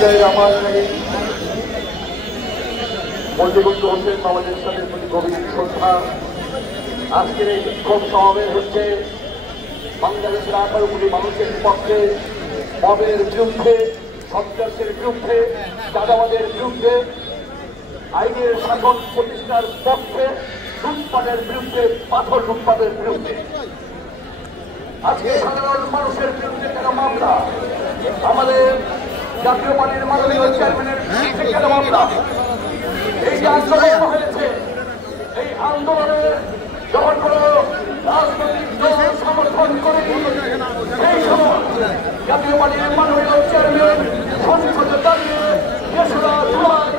পর্যায়ে আমার মল্লিকুন্দ হোসেন বাবাদের সাথে প্রতি গভীর শ্রদ্ধা। আজকের এই বিক্ষোভ সমাবেশ হচ্ছে বাংলাদেশের 18 কোটি মানুষের পক্ষে, মবের বিরুদ্ধে, সন্ত্রাসের বিরুদ্ধে, চাঁদাবাদের বিরুদ্ধে, আইনের শাসন প্রতিষ্ঠার পক্ষে, লুটপাটের বিরুদ্ধে, পাথর লুটপাটের বিরুদ্ধে। আজকে সাধারণ মানুষের বিরুদ্ধে কেন মামলা? আমাদের জাতীয় পার্টির মাননীয় চেয়ারম্যানের বিরুদ্ধে কেন মামলা? এই যে আন্দোলন হয়েছে, এই আন্দোলনে যখন কোন রাজনৈতিক দল সমর্থন করে সেই সময় জাতীয় পার্টির মাননীয় চেয়ারম্যান সংসদে দাঁড়িয়ে দেশরা জুলাই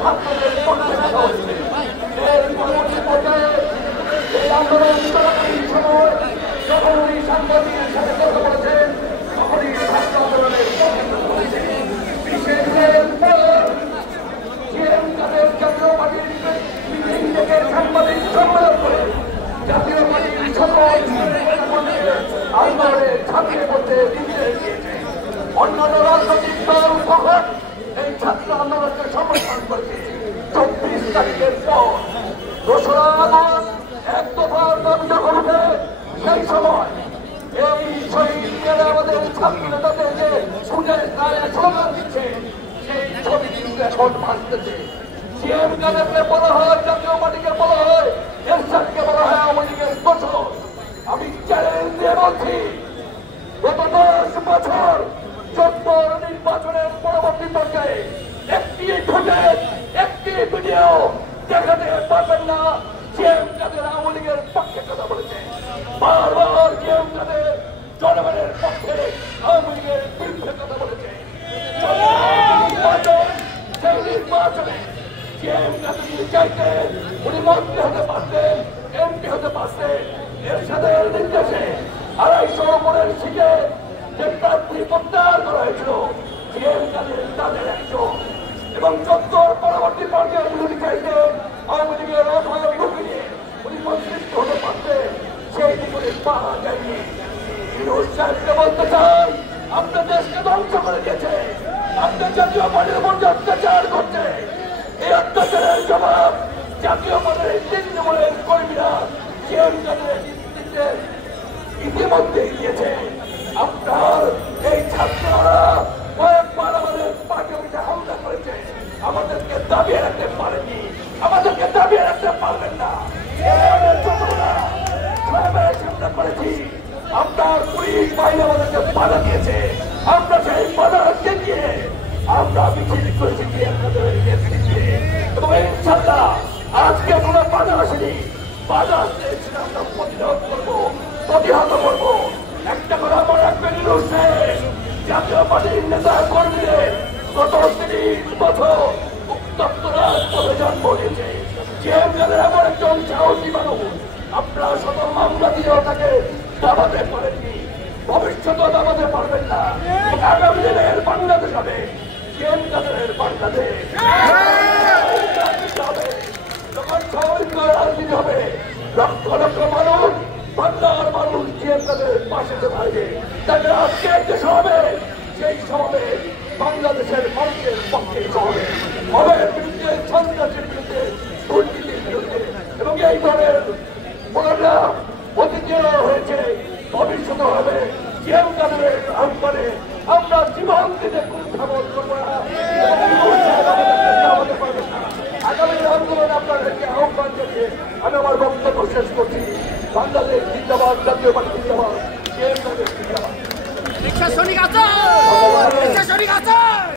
ছাত্রদের পক্ষে কথা হচ্ছে। এর পরবর্তী পর্যায়ে এই আন্দোলন চলাকালীন সময় যখন উনি সাংবাদিকের সাথে কথা বলেছেন, তখনই ছাত্র আন্দোলনের জাতীয় পার্টির মিটিং থেকে সাংবাদিক সম্মেলন করে জাতীয় পার্টির সকল আন্দোলনে ঝাঁপিয়ে পড়তে নির্দেশ দিয়েছে। অন্যান্য রাজনৈতিক দল কখন এই ছাত্র আন্দোলনকে সমর্থন করেছে? 24 তারিখের পর 2রা আগস্ট এক দফার দাবি যখন উঠে, সেই সময় এই শহীদ আমাদের ছাত্র নেতাদেরকে সুদের দ্বারে স্লোগান দিচ্ছে, সেই ছবি কিন্তু এখন ভাসতেছে। সিএম কাদেরকে বলা হয়, জাতীয় পার্টিকে বলা হয়, এরশাদকে বলা হয় আওয়ামী লীগের দোষর। আমি চ্যালেঞ্জ দিয়ে বলছি, গত 10 বছর 14 নির্বাচনের পরবর্তী পর্যায়ে একটি ফুটেজ, একটি ভিডিও দেখাতে পারবেন না সিএম কাদের আওয়ামী লীগের পক্ষে কথা বলেছে। বারবার সিএম কাদের জনগণের পক্ষে আওয়ামী লীগের বিরুদ্ধে কথা বলেছে। সেই নির্বাচনে চাইতেন উনি মন্ত্রী হতে পারতেন, এমপি হতে পারতেন। এরশাদের নির্দেশে 250 উপরের সিটে যে প্রার্থী প্রত্যাহার করা হয়েছিল, তাদের একজন। এবং 14 পরবর্তী পর্যায়ে উনি চাইতেন আওয়ামী লীগের অসহায় ঢুকিয়ে উনি মন্ত্রিত্ব হতে পারতেন, সেই দিকে পা যায়নি। বলতে চাই, আপনার দেশকে ধ্বংস করে দিয়েছে, আপনার জাতীয় পার্টির উপর যে অত্যাচার করছে, এই অত্যাচারের জবাব জাতীয় পার্টির তৃণমূলের কর্মীরা ইতিমধ্যেই দিয়েছে। আপনার এই ছাত্ররা কয়েকবার আমাদের পার্টি অফিসে হামলা করেছে, আমাদেরকে দাবিয়ে রাখতে পারেনি, আমাদেরকে দাবিয়ে রাখতে পারবেন না। সামনে করেছি, আপনার পুলিশ বাহিনী আমাদেরকে বাধা দিয়েছে, আমরা সেই বাধা দিয়ে আমরা মিছিল করেছি এবং ইনশাআল্লাহ আজকে কোনো বাধা আসেনি। বাধা আসলে আমরা প্রতিরোধ করবো, প্রতিহত করবো। একটা কথা মনে রাখবেন, জাতীয় পার্টির নেতা কর্মীদের গত 30 বছর উত্তপ্ত রাজপথে জন্ম নিয়েছে। এমন একজন সাহসী মানুষ, আপনারা শত মামলা দিয়েও তাকে দাবাতে পারেননি, ভবিষ্যতেও দাবাতে পারবেন না। আগামী দিনের বাংলাদেশ হবে বাংলাদেশ, যখন স্বাভাবিক রাজনীতি হবে, লক্ষ লক্ষ মানুষ, বাংলার মানুষ তাদের পাশে থাকবে। তাদের আজকে যে সমাবেশ, সেই সমাবেশ বাংলাদেশের মানুষের পক্ষে সমাবেশ হবে, বিরুদ্ধে, সন্ত্রাসের বিরুদ্ধে, দুর্নীতির বিরুদ্ধে। এবং এই ধরনের প্রোগ্রাম অতীতেও হয়েছে, ভবিষ্যতে হবে। আহ্বানে আমরা জীবন দিতে কুণ্ঠাবোধ করবো না। আগামী আন্দোলন আপনাদেরকে আহ্বান জানিয়ে আমি আমার বক্তব্য শেষ করছি। বাংলাদেশ জিন্দাবাদ, জাতীয় পার্টি জিন্দাবাদ, জিন্দাবাদ।